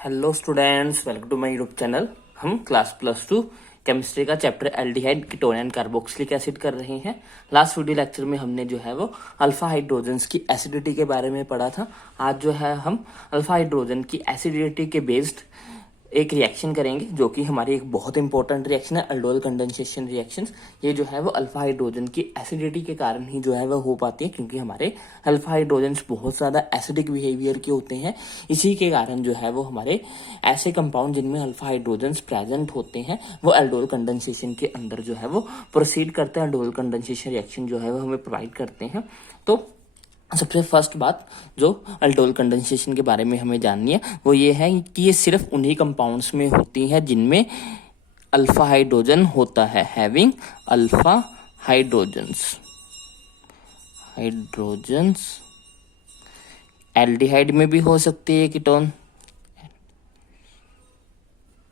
Hello students, welcome to my YouTube channel. हम class +2 chemistry का chapter aldehyde ketone and carboxylic acid कर रहे हैं। लास्ट वीडियो लेक्चर में हमने जो है वो अल्फा हाइड्रोजन्स की एसिडिटी के बारे में पढ़ा था। आज जो है हम अल्फा हाइड्रोजन की एसिडिटी के बेस्ड एक रिएक्शन करेंगे, जो कि हमारी एक बहुत इंपॉर्टेंट रिएक्शन है, अल्डोल कंडेंसेशन रिएक्शन। ये जो है वो अल्फा हाइड्रोजन की एसिडिटी के कारण ही जो है वो हो पाती है, क्योंकि हमारे अल्फा हाइड्रोजन्स बहुत ज्यादा एसिडिक बिहेवियर के होते हैं। इसी के कारण जो है वो हमारे ऐसे कंपाउंड जिनमें अल्फा हाइड्रोजन्स प्रेजेंट होते हैं वो अल्डोल कंडेंसेशन के अंदर जो है वो प्रोसीड करते हैं, अल्डोल कंडेंसेशन रिएक्शन जो है वो हमें प्रोवाइड करते हैं। तो सबसे फर्स्ट बात जो अल्डोल कंडेंसेशन के बारे में हमें जाननी है वो ये है कि ये सिर्फ उन्हीं कंपाउंड्स में होती है जिनमें अल्फा हाइड्रोजन होता है, हैविंग अल्फा हाइड्रोजन्स। एल्डिहाइड में भी हो सकती है कीटोन,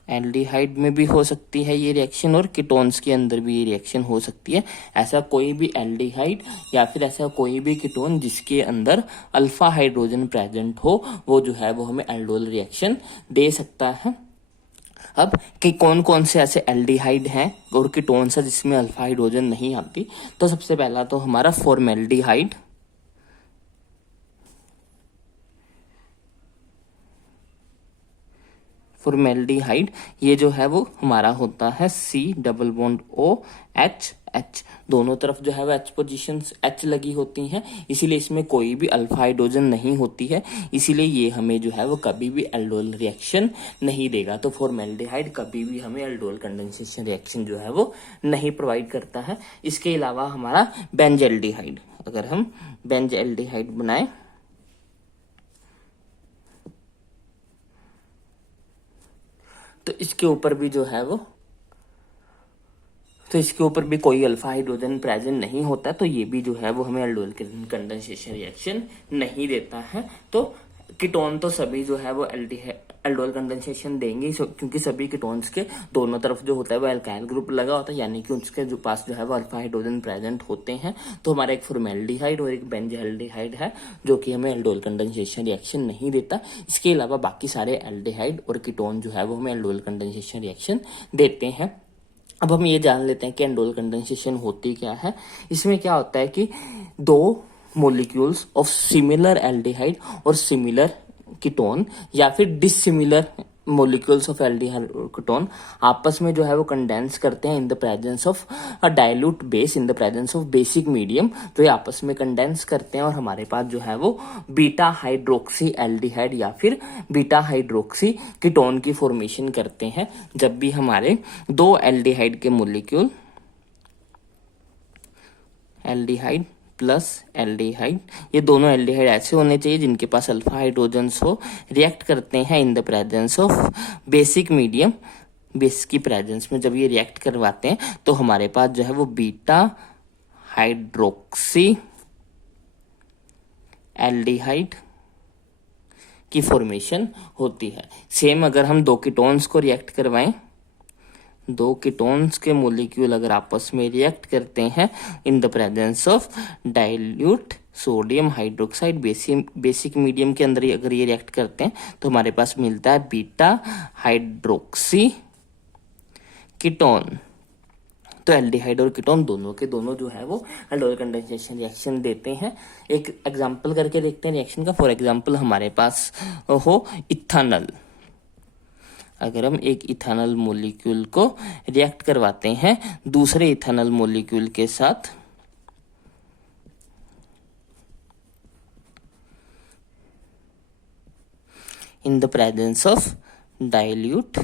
एल्डिहाइड में भी हो सकती है ये रिएक्शन, और कीटोन्स के अंदर भी ये रिएक्शन हो सकती है। ऐसा कोई भी एल्डिहाइड या फिर ऐसा कोई भी कीटोन जिसके अंदर अल्फा हाइड्रोजन प्रेजेंट हो वो जो है वो हमें एल्डोल रिएक्शन दे सकता है। अब कि कौन कौन से ऐसे एल्डिहाइड हैं और कीटोन्स है जिसमें अल्फा हाइड्रोजन नहीं आती, तो सबसे पहला तो हमारा फॉर्मेल्डिहाइड। फॉर्मेल्डिहाइड ये जो है वो हमारा होता है C+OH, दोनों तरफ जो है वो H पोजीशंस H लगी होती हैं, इसीलिए इसमें कोई भी अल्फा हाइड्रोजन नहीं होती है, इसीलिए ये हमें जो है वो कभी भी एल्डोल रिएक्शन नहीं देगा। तो फॉर्मेल्डिहाइड कभी भी हमें एल्डोल कंडेंसेशन रिएक्शन जो है वो नहीं प्रोवाइड करता है। इसके अलावा हमारा बेंजल्डिहाइड, अगर हम बेंजल्डिहाइड बनाए तो इसके ऊपर भी जो है वो कोई अल्फा हाइड्रोजन प्रेजेंट नहीं होता, तो ये भी जो है वो हमें एल्डोल कंडेंसेशन रिएक्शन नहीं देता है। तो कीटोन तो सभी जो है वो एल्डोल कंडेंसेशन देंगे, क्योंकि सभी कीटोन्स के दोनों तरफ जो होता है वो एल्काइल ग्रुप लगा होता है, यानी कि उसके जो पास जो है वो अल्फा हाइड्रोजन प्रेजेंट होते हैं। तो हमारा एक फॉर्मेल्डिहाइड और एक बेंजल्डिहाइड है जो कि हमें एल्डोल कंडेंसेशन रिएक्शन नहीं देता। इसके अलावा बाकी सारे एल्डिहाइड और कीटोन जो है वो हमें एल्डोल कंडेंसेशन रिएक्शन देते हैं। अब हम ये जान लेते हैं कि एल्डोल कंडेंसेशन होती क्या है। इसमें क्या होता है कि दो मोलिक्यूल्स ऑफ सिमिलर एल्डिहाइड और सिमिलर कीटोन या फिर डिसिमिलर मोलिक्यूल्स ऑफ एल्डिहाइड और कीटोन आपस में जो है वो कंडेंस करते हैं in the presence of a dilute base, in the presence of basic medium. तो ये आपस में कंडेंस करते हैं और हमारे पास जो है वो बीटा हाइड्रोक्सी एल्डिहाइड या फिर बीटा हाइड्रोक्सी कीटोन की फॉर्मेशन करते हैं। जब भी हमारे दो एल्डिहाइड के मोलिक्यूल, एल्डिहाइड प्लस एल्डिहाइड, ये दोनों एल्डिहाइड ऐसे होने चाहिए जिनके पास अल्फा हाइड्रोजन्स हो, रिएक्ट करते हैं in the presence of basic medium. Base की प्रेजेंस में जब ये रिएक्ट करवाते हैं तो हमारे पास जो है वो बीटा हाइड्रोक्सी एल्डिहाइड की फॉर्मेशन होती है। सेम अगर हम दो कीटोन्स को रिएक्ट करवाएं, दो कीटोन्स के मोलिक्यूल अगर आपस में रिएक्ट करते हैं in the presence of dilute sodium hydroxide, basic medium के अंदर अगर ये रिएक्ट करते हैं तो हमारे पास मिलता है बीटा हाइड्रोक्सी कीटोन। तो एल्डिहाइड और कीटोन दोनों के दोनों जो है वो एल्डोल कंडेंसेशन रिएक्शन देते हैं। एक एग्जांपल करके देखते हैं रिएक्शन का। फॉर एग्जांपल हमारे पास हो इथानल, अगर हम एक इथानल मोलिक्यूल को रिएक्ट करवाते हैं दूसरे इथानल मोलिक्यूल के साथ, in the presence of dilute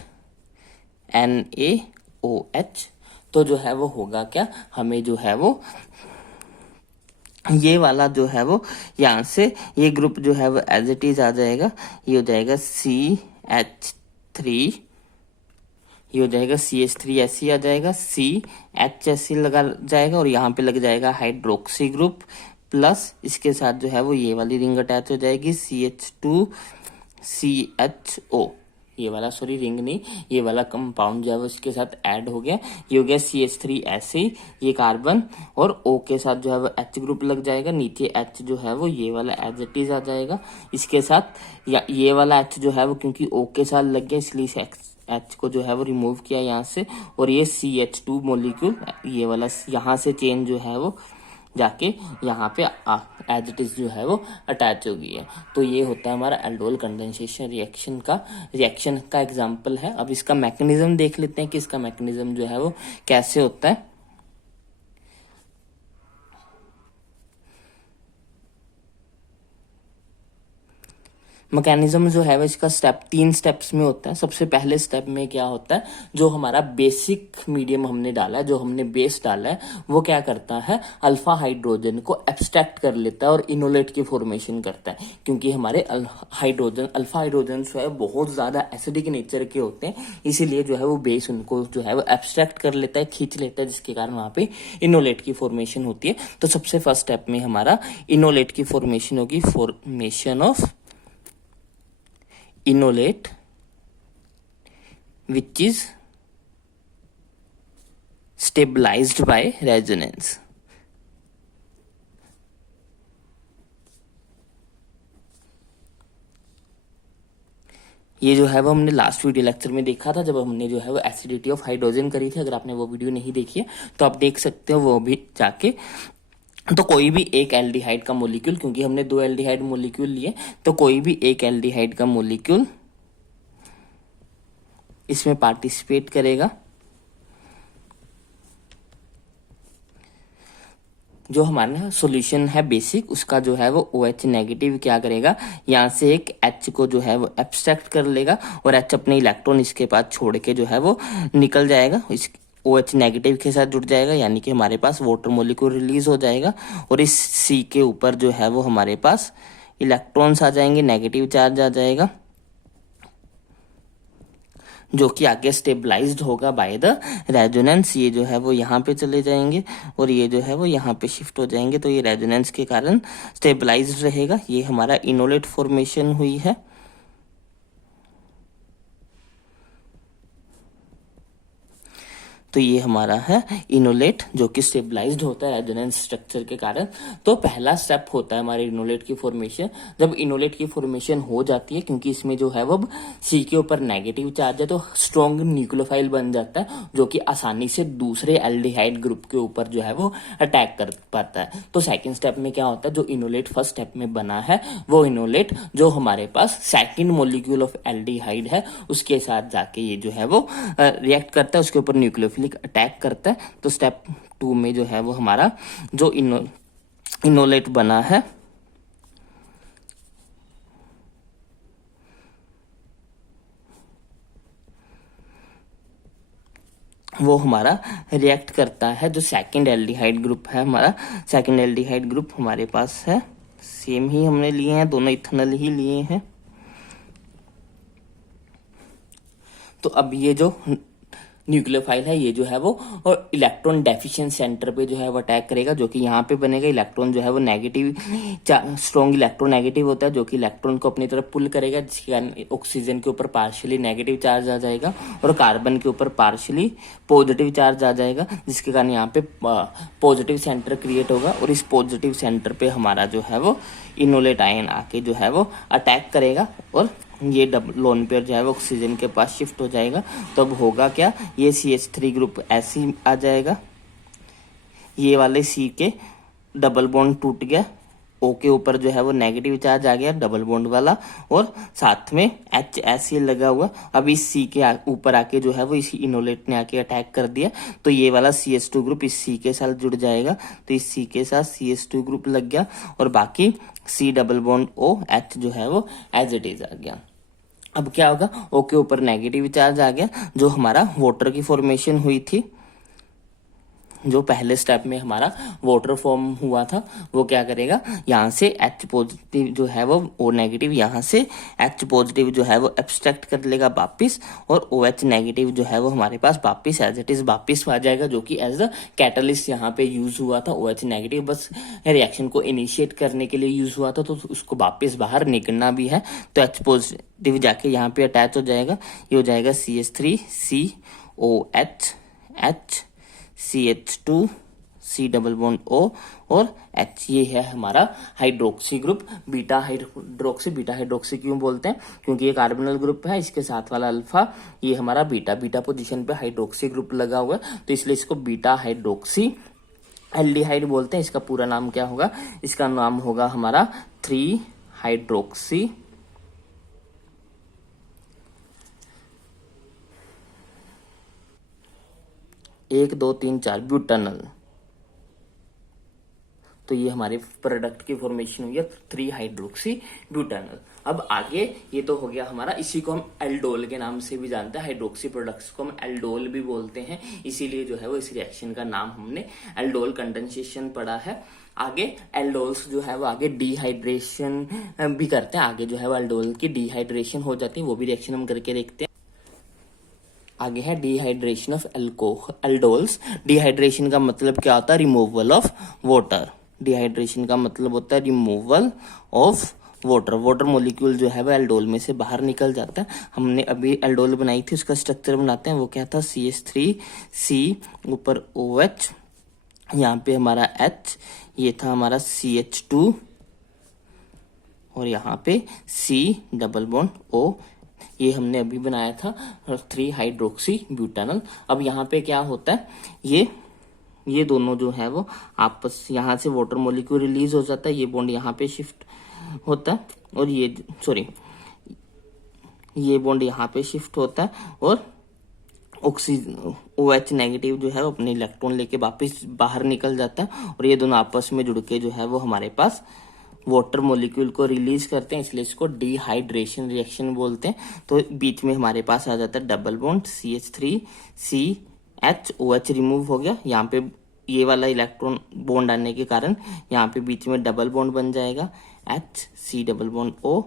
NaOH, तो जो है वो होगा क्या, हमें जो है वो ये वाला जो है वो यहाँ से ये ग्रुप जो है वो एज इट इज आ जाएगा, ये हो जाएगा CH3, ये हो जाएगा CH3 ऐसे आ जाएगा, CH ऐसे लगा जाएगा और यहाँ पे लग जाएगा हाइड्रोक्सी ग्रुप, प्लस इसके साथ जो है वो ये वाली रिंग अटैच हो जाएगी CH2CHO, ये वाला, सॉरी रिंग नहीं, ये वाला कंपाउंड जो है वो इसके साथ ऐड हो गया, ये हो गया CH3 ऐसे ही, ये कार्बन और O के साथ जो है वो H ग्रुप लग जाएगा, नीचे H जो है वो ये वाला एज इट इज आ जाएगा इसके साथ, या ये वाला H जो है वो क्योंकि O के साथ लग गया इसलिए H को जो है वो रिमूव किया यहाँ से, और ये CH2 मॉलिक्यूल ये वाला यहाँ से चेन जो है वो जाके यहाँ पे एज इट इज जो है वो अटैच हो गई है। तो ये होता है हमारा एल्डोल कंडेंसेशन रिएक्शन का एग्जांपल है। अब इसका मैकेनिज्म देख लेते हैं कि इसका मैकेनिज्म जो है वो कैसे होता है। मैकेनिज्म जो है वो इसका तीन स्टेप्स में होता है। सबसे पहले स्टेप में क्या होता है, जो हमारा बेसिक मीडियम हमने डाला है, जो हमने बेस डाला है, वो क्या करता है, अल्फा हाइड्रोजन को एब्स्ट्रैक्ट कर लेता है और इनोलेट की फॉर्मेशन करता है। क्योंकि हमारे अल्फा हाइड्रोजन जो है बहुत ज्यादा एसिडिक नेचर के होते हैं, इसीलिए जो है वो बेस उनको जो है वो एब्स्ट्रैक्ट कर लेता है, खींच लेता है, जिसके कारण वहां पे इनोलेट की फॉर्मेशन होती है। तो सबसे फर्स्ट स्टेप में हमारा इनोलेट की फॉर्मेशन होगी, formation of enolate which is stabilized by resonance। ये जो है वो हमने लास्ट वीडियो लेक्चर में देखा था, जब हमने जो है वो एसिडिटी ऑफ हाइड्रोजन करी थी। अगर आपने वो वीडियो नहीं देखी है तो आप देख सकते हो वो भी जाके। तो कोई भी एक एल्डिहाइड का मोलिक्यूल, क्योंकि हमने 2 एल्डिहाइड मोलिक्यूल लिए, तो कोई भी एक एल्डिहाइड का मोलिक्यूल इसमें पार्टिसिपेट करेगा। जो हमारा सॉल्यूशन है बेसिक, उसका जो है वो OH नेगेटिव क्या करेगा, यहाँ से एक H को जो है वो एब्स्ट्रैक्ट कर लेगा और H अपने इलेक्ट्रॉन इसके पास छोड़ के जो है वो निकल जाएगा, इस OH नेगेटिव के साथ जुड़ जाएगा, यानी कि हमारे पास वाटर मॉलिक्यूल रिलीज हो जाएगा। और इस C के ऊपर जो है वो हमारे पास इलेक्ट्रॉन्स आ जाएंगे, नेगेटिव चार्ज आ जाएगा, जो कि आगे स्टेबलाइज्ड होगा बाय द रेजोनेंस। ये जो है वो यहाँ पे चले जाएंगे और ये जो है वो यहाँ पे शिफ्ट हो जाएंगे, तो ये रेजोनेंस के कारण स्टेबलाइज्ड रहेगा। ये हमारा इनोलेट फॉर्मेशन हुई है। तो ये हमारा है इनोलेट, जो कि स्टेबलाइज्ड होता है रेजोनेंस स्ट्रक्चर के कारण। तो पहला स्टेप होता है हमारे इनोलेट की फॉर्मेशन। जब इनोलेट की फॉर्मेशन हो जाती है, क्योंकि इसमें जो है वो C के ऊपर नेगेटिव चार्ज है, तो स्ट्रॉन्ग न्यूक्लियोफाइल बन जाता है, जो कि आसानी से दूसरे एल्डिहाइड ग्रुप के ऊपर जो है वो अटैक कर पाता है। तो सेकेंड स्टेप में क्या होता है, जो इनोलेट फर्स्ट स्टेप में बना है, वो इनोलेट जो हमारे पास सेकेंड मोलिक्यूल ऑफ एल्डिहाइड है, उसके साथ जाके ये जो है वो रिएक्ट करता है, उसके ऊपर न्यूक्लियोफिलिक अटैक करता है। तो स्टेप 2 में जो है वो हमारा जो इनोलेट बना है, वो हमारा रिएक्ट करता है। जो सेकंड एल्डिहाइड ग्रुप है हमारा, सेकंड एल्डिहाइड ग्रुप हमारे पास है, सेम ही हमने लिए हैं, दोनों इथेनॉल ही लिए हैं। तो अब ये जो न्यूक्लियोफाइल है, ये जो है वो और इलेक्ट्रॉन डेफिशिएंट सेंटर पे जो है वो अटैक करेगा, जो कि यहाँ पे बनेगा। इलेक्ट्रॉन जो है वो नेगेटिव, स्ट्रॉन्ग इलेक्ट्रोनेगेटिव होता है, जो कि इलेक्ट्रॉन को अपनी तरफ पुल करेगा, जिसके कारण ऑक्सीजन के ऊपर पार्शियली नेगेटिव चार्ज आ जाएगा और कार्बन के ऊपर पार्शियली पॉजिटिव चार्ज आ जाएगा, जिसके कारण यहाँ पे पॉजिटिव सेंटर क्रिएट होगा। और इस पॉजिटिव सेंटर पे हमारा जो है वो इनोलेट आयन आके जो है वो अटैक करेगा और ये डबल लोन पेयर जो है वो ऑक्सीजन के पास शिफ्ट हो जाएगा। तब होगा क्या, ये CH3 ग्रुप ऐसे ही आ जाएगा, ये वाले C के डबल बॉन्ड टूट गया, O के ऊपर जो है वो नेगेटिव चार्ज आ गया डबल बॉन्ड वाला, और साथ में H ऐसे लगा हुआ। अब इस C के ऊपर आके जो है वो इसी इनोलेट ने आके अटैक कर दिया, तो ये वाला CH2 ग्रुप इस C के साथ जुड़ जाएगा, तो इस C के साथ CH2 ग्रुप लग गया और बाकी C double bond O H जो है वो एज इट इज आ गया। अब क्या होगा, O के ऊपर नेगेटिव चार्ज आ गया, जो हमारा वाटर की फॉर्मेशन हुई थी, जो पहले स्टेप में हमारा वाटर फॉर्म हुआ था वो क्या करेगा, यहाँ से H पॉजिटिव जो है वो O नेगेटिव, यहाँ से H पॉजिटिव जो है वो एब्स्ट्रैक्ट कर लेगा वापिस, और OH नेगेटिव जो है वो हमारे पास वापिस एज इट इज वापिस आ जाएगा, जो कि एज द कैटलिस्ट यहाँ पे यूज हुआ था। OH नेगेटिव बस रिएक्शन को इनिशिएट करने के लिए यूज हुआ था, तो उसको वापिस बाहर निकलना भी है, तो H पॉजिटिव जाके यहाँ पे अटैच हो जाएगा, ये हो जाएगा CH3COH H CH2 C double bond O और H। ये है हमारा हाइड्रोक्सी ग्रुप। बीटा हाइड्रोक्सी क्यों बोलते हैं, क्योंकि ये कार्बोनिल ग्रुप है, इसके साथ वाला अल्फा ये हमारा बीटा पोजीशन पे हाइड्रोक्सी ग्रुप लगा हुआ है, तो इसलिए इसको बीटा हाइड्रोक्सी एल्डिहाइड बोलते हैं। इसका पूरा नाम क्या होगा, इसका नाम होगा हमारा 3 हाइड्रोक्सी 1 2 3 4 ब्यूटानल। तो ये हमारे प्रोडक्ट की फॉर्मेशन हुई है 3 हाइड्रोक्सी ब्यूटानल। अब आगे ये तो हो गया हमारा, इसी को हम एल्डोल के नाम से भी जानते हैं, हाइड्रोक्सी प्रोडक्ट्स को हम एल्डोल भी बोलते हैं, इसीलिए जो है वो इस रिएक्शन का नाम हमने एल्डोल कंडेंसेशन पढ़ा है। आगे एल्डोल्स जो है वो आगे डिहाइड्रेशन भी करते हैं, आगे जो है वो एल्डोल की डिहाइड्रेशन हो जाती है, वो भी रिएक्शन हम करके देखते हैं। आगे है डिहाइड्रेशन ऑफ एल्डोल्स। डिहाइड्रेशन का मतलब क्या होता है, रिमूवल ऑफ वाटर। डिहाइड्रेशन का मतलब होता है रिमूवल ऑफ वाटर मॉलिक्यूल जो है वो एल्डोल में से बाहर निकल जाता है। हमने अभी एल्डोल बनाई थी, उसका स्ट्रक्चर बनाते हैं, वो क्या था, CH3C ऊपर OH, यहाँ पे हमारा H, ये था हमारा CH2 और यहाँ पे C डबल बॉन्ड O, ये हमने अभी बनाया था 3 हाइड्रोक्सी ब्यूटानल। अब यहाँ पे क्या होता है, ये दोनों जो है वो आपस, यहाँ से वाटर मॉलिक्यूल रिलीज हो जाता है, ये बॉन्ड यहाँ पे शिफ्ट होता है, और ये बॉन्ड यहाँ पे शिफ्ट होता है, और OH नेगेटिव जो है वो अपने इलेक्ट्रॉन लेके वापस बाहर निकल जाता है, और ये दोनों आपस में जुड़ के जो है वो हमारे पास वाटर मॉलिक्यूल को रिलीज करते हैं, इसलिए इसको डिहाइड्रेशन रिएक्शन बोलते हैं। तो बीच में हमारे पास आ जाता है double bond CH3CH, OH remove हो गया, यहाँ पे ये वाला इलेक्ट्रॉन बॉन्ड आने के कारण यहाँ पे बीच में डबल बॉन्ड बन जाएगा HC डबल बॉन्ड O,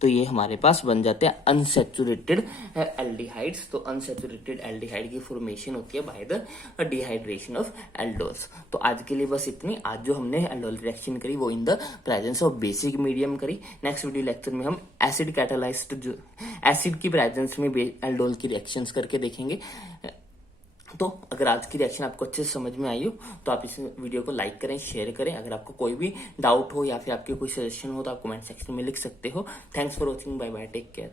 तो ये हमारे पास बन जाते हैं अनसैचुरेटेड एल्डिहाइड्स। तो अनसैचुरेटेड एल्डिहाइड की फॉर्मेशन होती है बाय द डिहाइड्रेशन ऑफ एल्डोल्स। तो आज के लिए बस इतनी। आज जो हमने एल्डोल रिएक्शन करी वो in the presence of basic medium करी। नेक्स्ट वीडियो लेक्चर में हम एसिड कैटालाइज्ड जो एसिड की प्रेजेंस में एल्डोल की रिएक्शंस करके देखेंगे। तो अगर आज की रिएक्शन आपको अच्छे से समझ में आई हो तो आप इस वीडियो को लाइक करें, शेयर करें। अगर आपको कोई भी डाउट हो या फिर आपके कोई सजेशन हो तो आप कमेंट सेक्शन में लिख सकते हो। Thanks for watching, bye bye, take care.